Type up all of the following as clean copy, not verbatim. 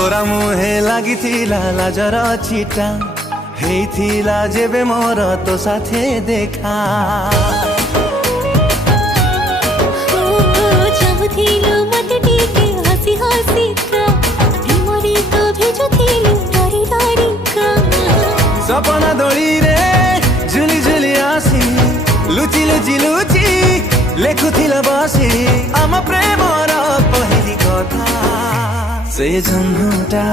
गोरा मुहे लगी लाजर छिटा हेइथिला जेबे मोर तो साथे देखा चाहुथिलु मते टिके हसी हसी का प्रेमरी तो भेजुथिलु डरी डरी का सपना दोली रे झुली झुली आसी लुची लुची लुची लेखुथिला बसी आम प्रेमर पहिली कथा से जन्हटा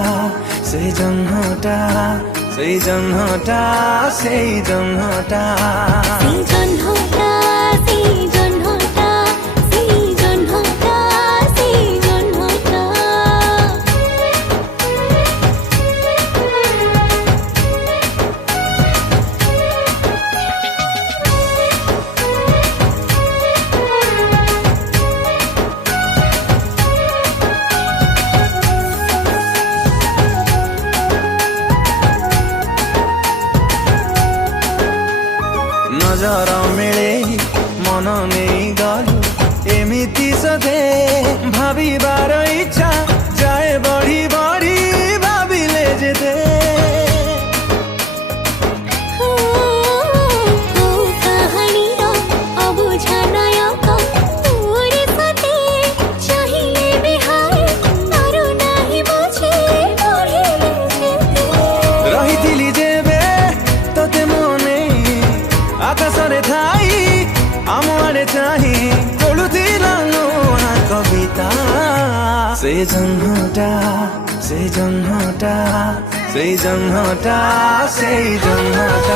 से जन्हटा से जन्हटा से जन्हटा से जन्हटा से जन्हटा से जन्हटा से जन्हटा नजर मिले मन नहीं गलु एमिति सधे भाविबार इच्छा जाए बढ़ी बढ़ी भाविले जेते कहानीर अबुझा नायक तोरे साथे चाहिले बिहार तारो नाही बुझे पढिले जेते रहिथिली जेबे तते मने आकाशरे थाई आम आड़े चाही पढ़ुथिला नूआ कविता से जन्हटा से जन्हटा से जन्हटा से जन्हटा